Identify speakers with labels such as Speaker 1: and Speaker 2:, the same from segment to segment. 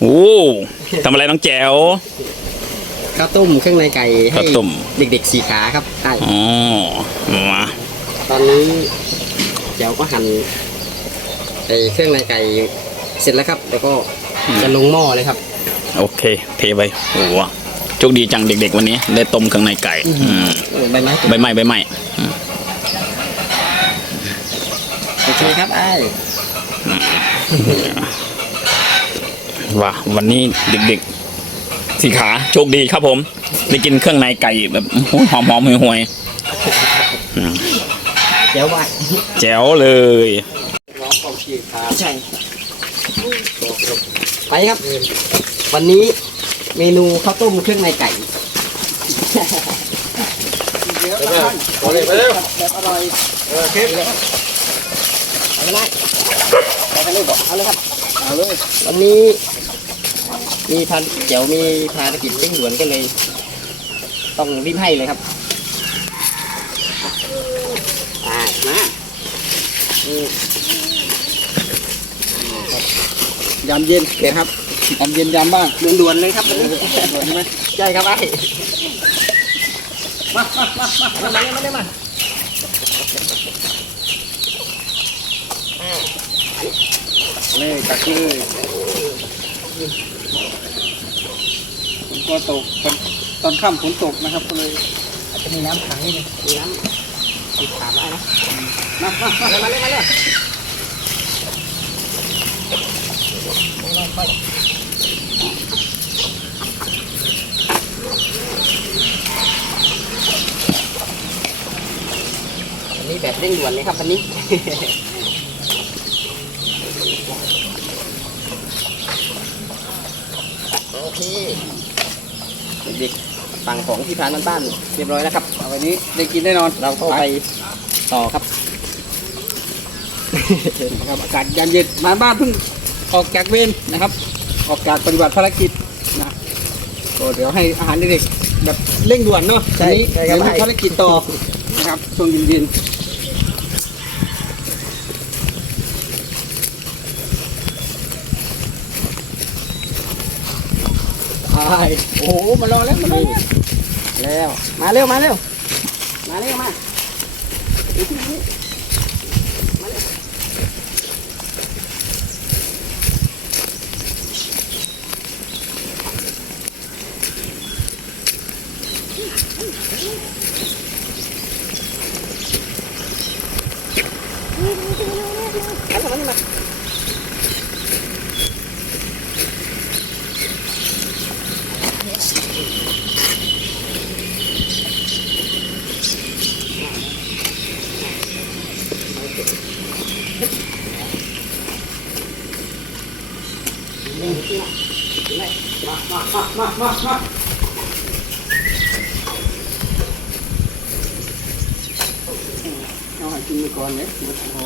Speaker 1: โอ้ทำอะไรน้องแจ๋ว
Speaker 2: ข้าวต้มเครื่องในไก่ให้
Speaker 1: ข้าวต้ม
Speaker 2: เด็กๆสี่ขาครับได้
Speaker 1: อ๋อมา
Speaker 2: ตอนนี้เดี๋ยวก็หั่นไอ้เครื่องในไก่เสร็จแล้วครับ แล้วก็จะลงหม้อเลยครับ
Speaker 1: โอเค เทไปโอ้โหโชคดีจังเด็ก ๆ วันนี้ ได้ต้มเครื่องในไก่อืม
Speaker 2: เออใบไม้
Speaker 1: ใบไม้ใบไม้อืม
Speaker 2: โอเคครับไอ้าย
Speaker 1: ว่าวันนี้เด็กๆสี่ขาโชคดีครับผม ได้กินเครื่องในไก่แบบหอมหอมๆห่วยๆอืม
Speaker 2: เดี๋ยวว่า
Speaker 1: แจ๋วเลย
Speaker 2: น้องของชีครับใช่ไปครับ วันนี้เมนูข้าวต้มเครื่องในไก่เดี๋ยวไปเลยไปเร็วแบบอร่อยเออเคเอาเลยเอาเลยไปกันเลยบอกเอาเลยครับ เอาเลยวันนี้ มีพันเดี๋ยวมีภารกิจเร่งด่วนก็เลย ต้องรีบให้เลยครับอ่ามาอืม
Speaker 3: ยามเย็นนะครับยามเย็นยามบ้าง
Speaker 2: ด่วนๆเลยครับวันนี้ใช่ครับไอ้มามามามาเลยมาเลยมา
Speaker 3: เลยตักเลยฝนก็ตกฝนตอนค่ำฝนตกนะครับก็เลย
Speaker 2: อาจจะมีน้ำขังนิดนึงมีน้ำติดถามได้นะ
Speaker 3: มามามา
Speaker 2: มาเลยมาเลยมาเลยวันนี้แบบเร่งด่วนเลยครับวันนี้ โอ เคเด็กๆฝั่งของที่พานบ้านๆเรียบร้อยแล้วครับ
Speaker 3: เอาวันนี้ได้กินแน่นอน
Speaker 2: เราก็ไปต่อครับ
Speaker 3: นะครับอากาศยามเย็นมาบ้านเพิ่งออกจากเวรนะครับ ออกจากปฏิบัติภารกิจนะก็เดี๋ยวให้อาหารเด็กๆแบบเร่งด่วนเนาะ
Speaker 2: ใช่
Speaker 3: อันนี้
Speaker 2: ใช่ครับ
Speaker 3: เดี๋ยวมีภารกิจต่อนะครับช่วงเย็นๆายโอ้โหมารอแล้วมารอแล้ว
Speaker 2: แล้ว มาเร็วมาเร็ว มาเร็วมาทำไมนี่มา
Speaker 3: เอาให้กินไปก่อนเนี่ยโอ้โห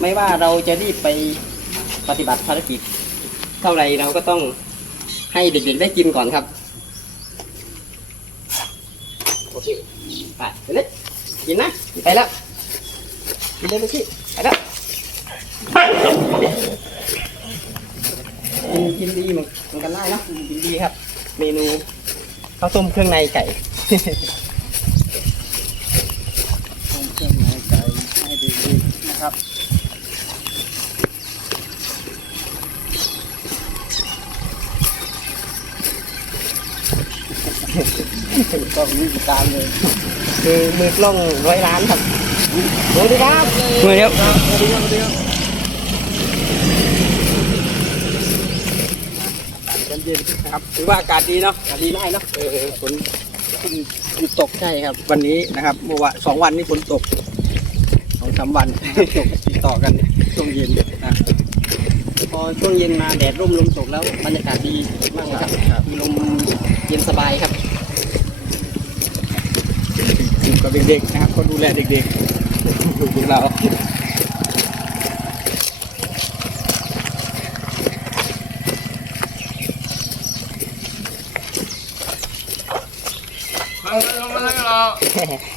Speaker 2: ไม่ว่าเราจะรีบไปปฏิบัติภารกิจ เท่าไรเราก็ต้องให้เด็กๆได้กินก่อนครับโอเคไปไปเลยกินนะ ไปแล้วกินเลยไปสิไปแล้ว กินกินดีมันมันกันได้เนอะกินดีครับ เมนูข้าวต้มเครื่องในไก่
Speaker 3: ต้มเครื่องในไก่ให้เด็กๆนะครับก็มีวิธีการเลย
Speaker 2: คือมือกล้องร้อยล้านครับสวัสดีครับมือเดียว
Speaker 3: เย็นๆนะครับถือว่าอากาศดีเนาะอากาศดีได้เนาะเออฝนเพิ่งหยุดตกใช่ครับ วันนี้นะครับเมื่อวานสองวันนี้ฝนตกสองสามวันนะครับตกติดต่อกันช่วงเย็นนะ
Speaker 2: พอช่วงเย็นมาแดดร่มลมตกแล้วบรรยากาศดีมากเลยครับมีลมเย็นสบายครับ
Speaker 3: อยู่กับเด็กๆนะครับก็ดูแลเด็กๆอยู่กับเรา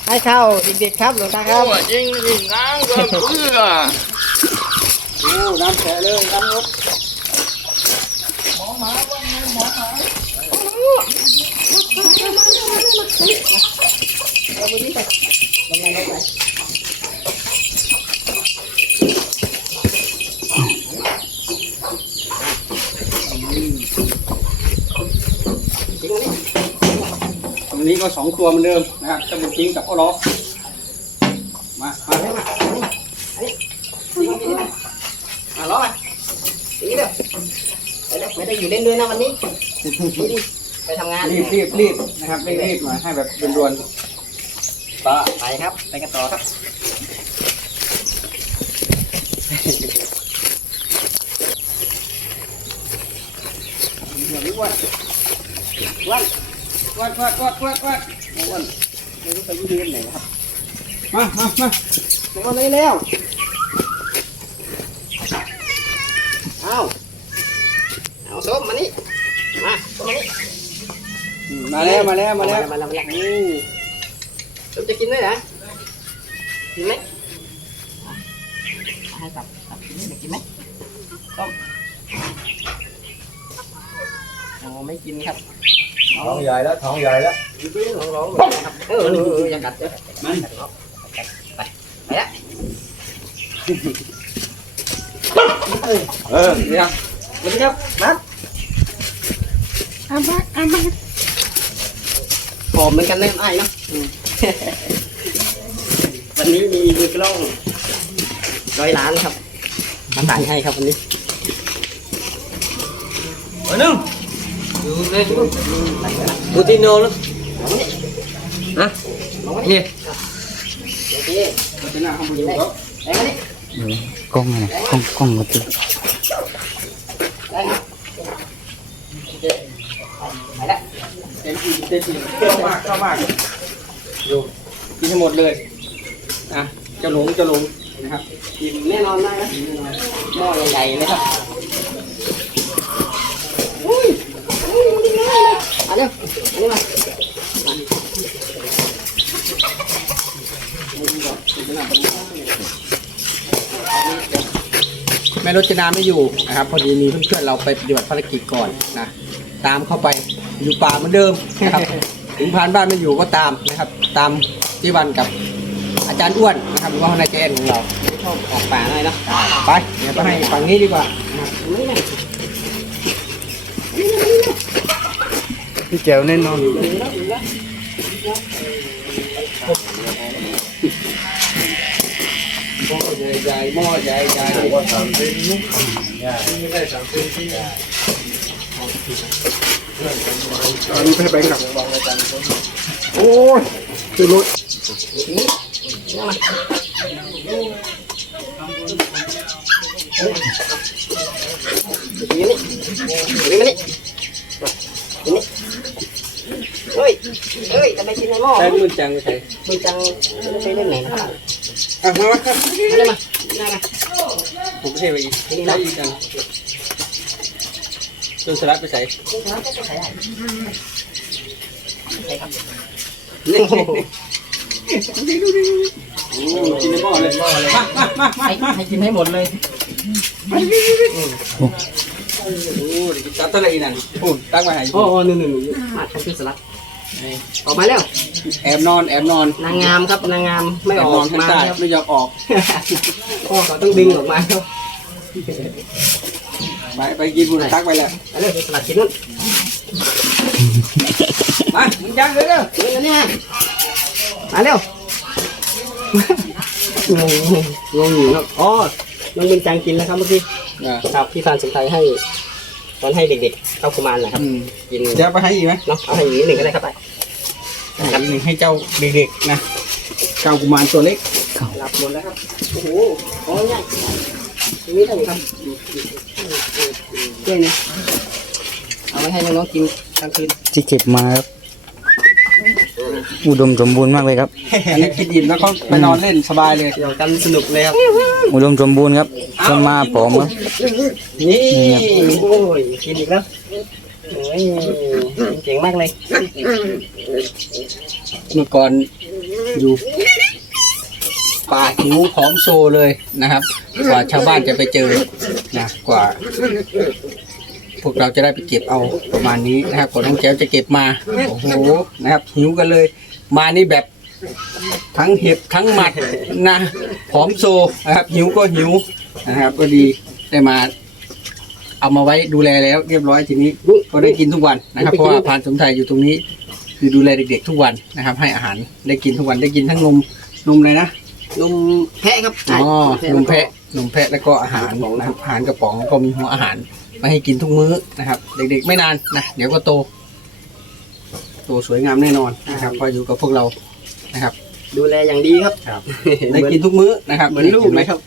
Speaker 2: ให้เข้าเด็กๆครับหลวงตาครับ
Speaker 1: ยิงยิงน้ำก็เพื่อ
Speaker 3: โอ้น้ำแฉะเลยน้ำลดหมอหมาว่าไงหมอหมา
Speaker 2: เอาไปดิไปลงมาลงไป
Speaker 3: นี้ก็สองตัวเหมือนเดิมนะครับ จริงกับพ่อรองมา มาให้มาตี
Speaker 2: มาตีมามาล้อมาตีเร็วไม่ได้อยู่เล่นด้วยนะวันนี้ไปทำงาน
Speaker 3: รีบรีบรีบนะครับไม่รีบมาให้แบบด่วนๆต่อ
Speaker 2: ไปครับ ไปกันต่อครับ
Speaker 3: วัดวัดวัดวัดวัดวัดวัด
Speaker 2: ไม่รู้ไปยืนไหนครับ
Speaker 3: มามามา
Speaker 2: ถึงวันนี้แล้วเอาเอาส้มมานี่ มาส้มมานี่
Speaker 3: อืมมาแล้วมาแล้วมาแล้ว
Speaker 2: มาแล้วมาแล้วอืมส้มจะกินด้วยนะกินไหมให้ตับตับกินไหมกินไหมส้มอ๋อไม่กินครับ
Speaker 4: ท้องใหญ่แล้วท้องใหญ่แล้ว
Speaker 2: ร้องร้อง เลยครับเออเออเออย่ากัดเด้อ
Speaker 3: มัน
Speaker 2: ไปแล้ว
Speaker 4: เออ
Speaker 3: เดี๋ยว
Speaker 2: สวัสดีครับมาอาบักอาบักหอมเหมือนกันเลยไอ้เนาะวันนี้มีมือกล้องร้อยล้านครับมาถ่ายให้ครับวันนี้
Speaker 3: มาหนึ่ง
Speaker 2: ดูเลย
Speaker 3: ดูที่โนแล้ว
Speaker 2: ฮะลงมาดิโอเค
Speaker 3: มั นี่
Speaker 1: กล้องไงกล้องกล้องมาติ
Speaker 2: ไปล้ว
Speaker 3: เต็มที่เต็มที่เข้ามากเข้ามากดูกินให้หมดเลยอะจะหลงจะหลงนะครับ
Speaker 2: กินแน่นอนมากนะหม้อใหญ่ๆเลยครับอุ้ยอุ้ยมันดีมากเลยเอาเร็วอันนี้มา
Speaker 3: แม่รจนาไม่อยู่นะครับ พอดีมีเพื่อนๆเราไปปฏิบัติภารกิจก่อนนะตามเข้าไปอยู่ป่าเหมือนเดิมนะครับถึงพานบ้านไม่อยู่ก็ตามนะครับ ตามที่วันกับอาจารย์อ้วนนะครับหรือว่าหัวหนายแจนของเรา
Speaker 2: ชอบออกป่าหน่อยเนะ
Speaker 3: ไปเดี๋ยวไปให้ฝั่งนี้ดีกว่า
Speaker 4: พี่แจ๋วแน่นอน
Speaker 3: หม้อใหญ่ๆหม้อใหญ่ๆ
Speaker 4: ว่าสามเป็นนุ๊ก
Speaker 3: อันนี้ไปให้แบงค์กับโอ้ยคือรถ
Speaker 2: ทีนี้ทีนี้มานี่ทีนี้เฮ้ยเฮ้ยทำไมกินในหม้อ
Speaker 3: ใช้มือจังใช้
Speaker 2: มือจังไม่ใช่เล่นไหนนะครับ
Speaker 3: อะมามา
Speaker 2: เอาเลยมา
Speaker 3: ผมไม่ใช่ไปอีกใช้อีกจังจนสลัดไปใส่
Speaker 2: ใช่ครับ
Speaker 3: นี่โอ้กินในหม้อเลยหม้อเลยมามามามา
Speaker 2: ให้ให้กินให้หมดเลย
Speaker 3: โอ้เดี๋ยวกินตับตะไลนั่นพูดตั้งมาให้
Speaker 2: โอ้โอ้หนึ่งหนึ่งมาทำขึ้นสลัด ออกมาแล้ว
Speaker 3: แอบนอน แอบนอน
Speaker 2: นางงามครับนางงามไม่
Speaker 3: แอ
Speaker 2: อบ
Speaker 3: น
Speaker 2: อ
Speaker 3: อน
Speaker 2: ก
Speaker 3: ข้าง
Speaker 2: มา
Speaker 3: ใต้
Speaker 2: ครับ
Speaker 3: ไม่ยอมออก
Speaker 2: พ่อเขาต้องดึงออกมาครับ
Speaker 3: ไปไปกินบุญตักไปแล้ว
Speaker 2: เอาเลยสลัดกินนู่น
Speaker 3: มา มึงยังเลยเด้อ
Speaker 2: นี่อันนี้มาเร็วงงงงงอยู่ครับอ๋อน้องบินจังกินแล้วครับเมื่อกี้
Speaker 3: อ่า
Speaker 2: ครับพี่ฟานสมไทยให้ ตอนให้เด็กๆเข้ากุมารนะครับ
Speaker 3: อืม
Speaker 2: กิน
Speaker 3: เดี๋ยวไปให้อีกไหม
Speaker 2: เนาะเอาให้อีกนิดหนึ่งก็ได้ครับไป
Speaker 3: อีกหนึ่งให้เจ้าเด็กๆนะเจ้ากุมารตัวเล็ก
Speaker 2: หลับหมดแล้วครับโอ้โหโอ้ยง่ายตรงนี้ได้ไหมครับด้วยนะเอาไว้ให้น้องๆกินกลางคืน
Speaker 1: ที่เก็บมาครับ อุดมสมบูรณ์มากเลยครับ
Speaker 3: อันนี้กินอิ่มแล้วก็ไปนอนเล่นสบายเลย
Speaker 2: เดี๋ยวกันสนุกเลยครับ
Speaker 1: อุดมสมบูรณ์ครับจะมาผอมครับ
Speaker 2: นี่โอ้ยกินอีกแล้วโอ้ยเก่งมากเลย
Speaker 3: เมื่อก่อนอยู่ป่าหิวผอมโซเลยนะครับ กว่าชาวบ้านจะไปเจอนะกว่า พวกเราจะได้ไปเก็บเอาประมาณนี้นะครับก่อนน้องแก้วจะเก็บมาโอ้โหนะครับหิวกันเลย มานี่แบบทั้งเห็บทั้งหมัดนะผอมโซนะครับหิวก็หิวนะครับ ก็ดีได้มา เอามาไว้ดูแลแล้ว เรียบร้อยทีนี้ก็ได้กินทุกวันนะครับ เพราะว่าพานสมไทยอยู่ตรงนี้ คือดูแลเด็กๆทุกวันนะครับ ให้อาหารได้กินทุกวันได้กินทั้งนมนมเลยนะ
Speaker 2: นมแพะครับ
Speaker 3: อ๋อ
Speaker 2: ใช่
Speaker 3: นมแพะนมแพะแล้วก็อาหารนะครับอาหารกระป๋องก็มีหัวอาหาร มาให้กินทุกมื้อนะครับ เด็กๆไม่นานนะเดี๋ยวก็โต โตสวยงามแน่นอนนะครับพออยู่กับพวกเรานะครับ
Speaker 2: ดูแลอย่างดีครับ
Speaker 3: ได้กินทุกมื้อนะครับ
Speaker 2: เหมือนลูก
Speaker 3: ห็ไห
Speaker 2: เล
Speaker 3: ม
Speaker 2: ยครับ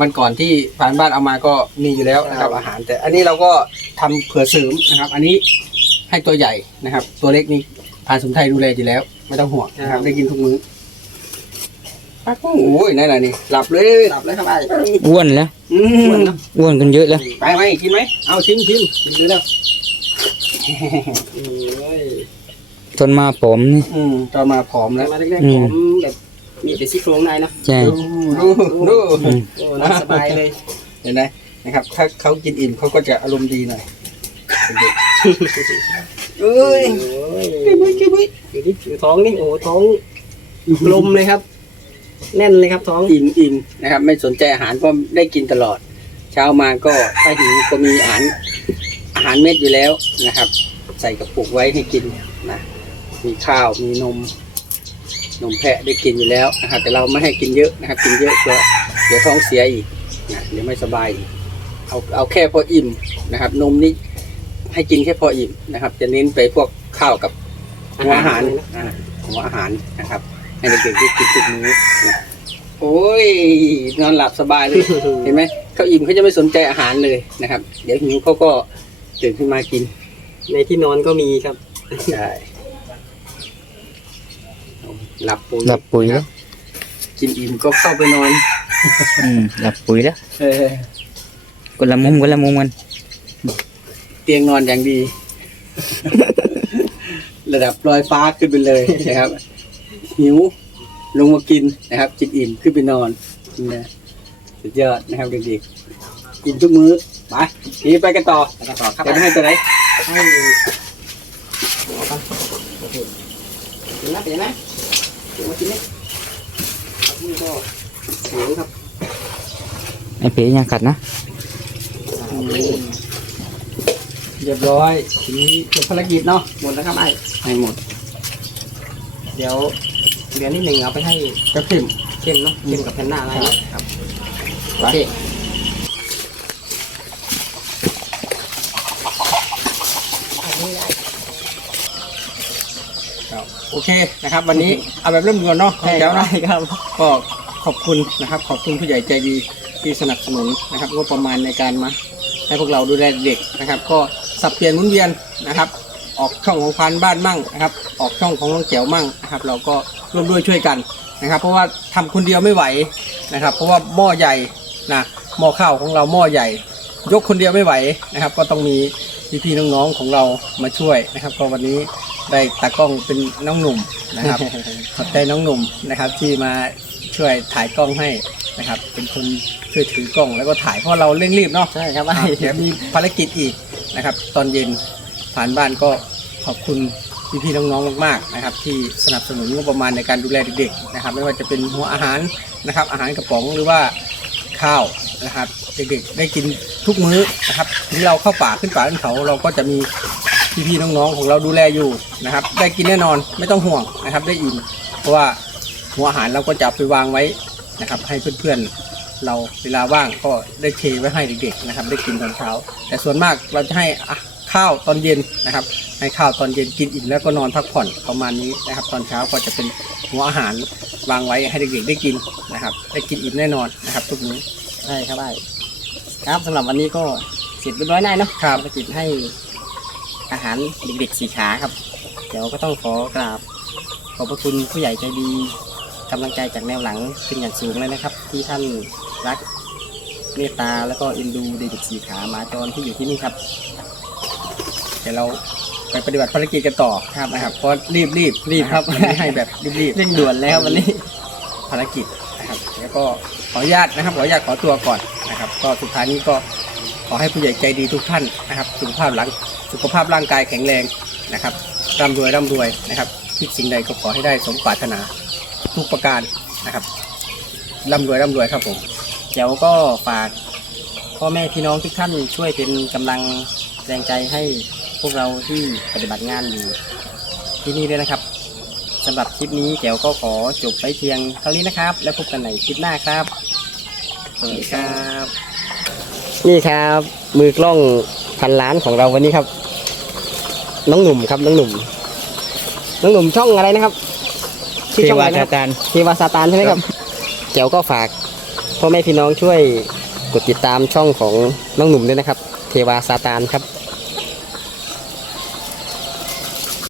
Speaker 3: วันก่อนที่ผ่านบ้านเอามาก็มีอยู่แล้วนะครับ อาหาร แต่อันนี้เราก็ทำเผื่อเสริมนะครับ อันนี้ให้ตัวใหญ่นะครับ ตัวเล็กนี่พานสมไทยดูแลอยู่แล้ว ไม่ต้องห่วงนะครับได้กินทุกมื้อ ปักโอ้ยนั่นน่ะนี่หลับเลย
Speaker 2: หลับแล้วครับไอ้
Speaker 5: อ้วนแล้ว
Speaker 3: อื
Speaker 2: อ้วน
Speaker 3: ม
Speaker 2: เนอะ
Speaker 5: อ้วนกันเยอะแล้ว
Speaker 3: ไปไหมกินไหมเอาชิมชิมชิมดูแล้ว
Speaker 2: โอ้ย
Speaker 5: ทนมาผมนี่
Speaker 3: อืมตอนมาผอมแล้ว
Speaker 2: มาแรก
Speaker 5: อื
Speaker 2: ๆผมมแบบมีแต่ซี่โครงในเนอะ
Speaker 5: ใช่
Speaker 3: ดูดูดู
Speaker 5: อืม
Speaker 2: โอ้น่าสบายเลย
Speaker 3: เห็นไหมนะครับ ถ้าเขากินอิ่มเขาก็จะอารมณ์ดีหน่อยเอ้ย
Speaker 2: โอ้ย
Speaker 3: กินไหมกินไหม
Speaker 2: อยู่ที่อยู่ท้องนี่โอ้ท้องกลมเลยครับ แน่นเลยครับท้อง
Speaker 3: อิ่มอิ่มนะครับ ไม่สนใจอาหารก็ได้กินตลอด เช้ามาก็ถ้าหิวก็มีอาหารอาหารเม็ดอยู่แล้วนะครับ ใส่กระปุกไว้ให้กินนะมีข้าวมีนม นมแพะได้กินอยู่แล้วนะครับแต่เราไม่ให้กินเยอะนะครับ กินเยอะก็เดี๋ยวท้องเสียอีกนะเดี๋ยวไม่สบายอีกเอาเอาแค่พออิ่มนะครับ นมนี่ให้กินแค่พออิ่มนะครับ จะเน้นไปพวกข้าวกับหัวอาหารอ่าหัวอาหารนะครับ ให้เด็กๆได้กินทุกมื้อนะโอ้ยนอนหลับสบายเลย เห็นไหมเขาอิ่มเขาจะไม่สนใจอาหารเลยนะครับ เดี๋ยวหิวเขาก็ตื่นขึ้นมากิน
Speaker 2: ในที่นอนก็มีครับ
Speaker 3: ใช่หลับปุ๋ย
Speaker 5: หลับปุ๋ยแล้ว
Speaker 3: กินอิ่มก็เข้าไปนอน
Speaker 5: อืมหลับปุ๋ยแล้ว
Speaker 3: เออ
Speaker 5: คนละมุมคนละมุมกัน
Speaker 3: เตียงนอนอย่างดี ระดับลอยฟ้าขึ้นไปเลยนะครับ หิวลงมากินนะครับจิตอิ่มขึ้นไปนอนนะสุดยอดนะครับเด็กๆอิ่มทุกมื้อไปทีนี้ไปกันต่อ
Speaker 2: ไปกันต่อครับ
Speaker 3: จะให้ตัวไหน
Speaker 2: ให้กินนะเป็นไหมกินมากินไหมนี่ก็เสียงครับ
Speaker 5: ไอ้เป๋ยังกัดนะ
Speaker 3: เรียบร้อยทีนี้จบภารกิจเนาะ
Speaker 2: หมดแล้วครับไอ้
Speaker 3: ให้หมด
Speaker 2: เดี๋ยวเหลือนิดหนึ่งเอาไปให้
Speaker 3: ก็เข้ม
Speaker 2: เข้มเนาะเข้มกับแพนด้าอะไรเนาะครับโอเค
Speaker 3: ครับโอเคนะครับ วันนี้เอาแบบเริ่มด่วนเนาะ
Speaker 2: ใช่
Speaker 3: เดี๋ยวเนาะ
Speaker 2: ครับ
Speaker 3: ก็ขอบคุณนะครับ ขอบคุณผู้ใหญ่ใจดีที่สนับสนุนนะครับงบประมาณในการมาให้พวกเราดูแลเด็กนะครับ ก็สับเปลี่ยนหมุนเวียนนะครับ ออกช่องของพันบ้านมั่งนะครับ ออกช่องของน้องแจ๋วมั่งนะครับ เราก็ร่วมด้วยช่วยกันนะครับ เพราะว่าทำคนเดียวไม่ไหวนะครับ เพราะว่าหม้อใหญ่นะหม้อข้าวของเราหม้อใหญ่ ยกคนเดียวไม่ไหวนะครับ ก็ต้องมีพี่ๆน้องๆของเรามาช่วยนะครับ ก็วันนี้ได้ตากล้องเป็นน้องหนุ่มนะครับขอบใจน้องหนุ่มนะครับ ที่มาช่วยถ่ายกล้องให้นะครับ เป็นคนช่วยถือกล้องแล้วก็ถ่ายเพราะเราเร่งรีบเนาะ
Speaker 2: ใช่ครับ
Speaker 3: อะ
Speaker 2: ไอ้
Speaker 3: เดี๋ยวมีภารกิจอีกนะครับ ตอนเย็น ผ่านบ้านก็ขอบคุณพี่ๆน้องๆมากๆนะครับ ที่สนับสนุนงบประมาณในการดูแลเด็กๆนะครับ ไม่ว่าจะเป็นหัวอาหารนะครับ อาหารกระป๋องหรือว่าข้าวนะครับ เด็กๆได้กินทุกมื้อนะครับถึงเราเข้าป่าขึ้นป่าขึ้นเขาเราก็จะมีพี่ๆน้องๆของเราดูแลอยู่นะครับ ได้กินแน่นอนไม่ต้องห่วงนะครับ ได้อิ่มเพราะว่าหัวอาหารเราก็จะไปวางไว้นะครับ ให้เพื่อนๆเราเวลาว่างก็ได้เทไว้ให้เด็กๆนะครับ ได้กินตอนเช้า แต่ส่วนมากเราจะให้อะ ข้าวตอนเย็นนะครับ ให้ข้าวตอนเย็นกินอิ่มแล้วก็นอนพักผ่อนประมาณนี้นะครับ ตอนเช้าก็จะเป็นหัวอาหารวางไว้ให้เด็กๆได้กินนะครับได้กินอิ่มแน่นอนนะครับทุกมื้อ
Speaker 2: ใช่ครับไอ้ครับสำหรับวันนี้ก็เสร็จเรียบร้อยแน่เนาะ
Speaker 3: ครับ
Speaker 2: ภารกิจให้อาหารเด็กๆสีขาครับ เดี๋ยวก็ต้องขอกราบขอบพระคุณผู้ใหญ่ใจดีกำลังใจจากแนวหลังเป็นอย่างสูงเลยนะครับ ที่ท่านรักเมตตาแล้วก็เอ็นดูเด็กๆสีขามาจรที่อยู่ที่นี่ครับ
Speaker 3: เดี๋ยวเราไปปฏิบัติภารกิจกันต่อครับนะครับเพราะรีบรีบรีบครับให้แบบรีบรีบ
Speaker 2: เร่งด่วนแล้ววันนี้
Speaker 3: ภารกิจนะครับแล้วก็ขออนุญาตนะครับขออนุญาตขอตัวก่อนนะครับ ก็สุดท้ายนี้ก็ขอให้ผู้ใหญ่ใจดีทุกท่านนะครับ สุขภาพหลังสุขภาพร่างกายแข็งแรงนะครับร่ำรวยร่ำรวยนะครับคิดสิ่งใดก็ขอให้ได้สมปรารถนาทุกประการนะครับร่ำรวยร่ำรวยครับผม
Speaker 2: เดี๋ยวก็ฝากพ่อแม่พี่น้องทุกท่านช่วยเป็นกำลังแรงใจให้ พวกเราที่ปฏิบัติงานอยู่ที่นี่ด้วยนะครับสำหรับคลิปนี้แก้วก็ขอจบไปเพียงเท่านี้นะครับ แล้วพบกันใหม่คลิปหน้าครับ สวัสดีครับ นี่ครับ มือกล้องพันล้านของเราวันนี้ครับ น้องหนุ่มครับน้องหนุ่ม น้องหนุ่มช่องอะไรนะครับชื่อช่องอะไรนะครับ เทวาซาตานใช่ไหมครับเจ๋วก็ฝากพ่อแม่พี่น้องช่วยกดติดตามช่องของน้องหนุ่มด้วยนะครับ เทวาซาตานครับ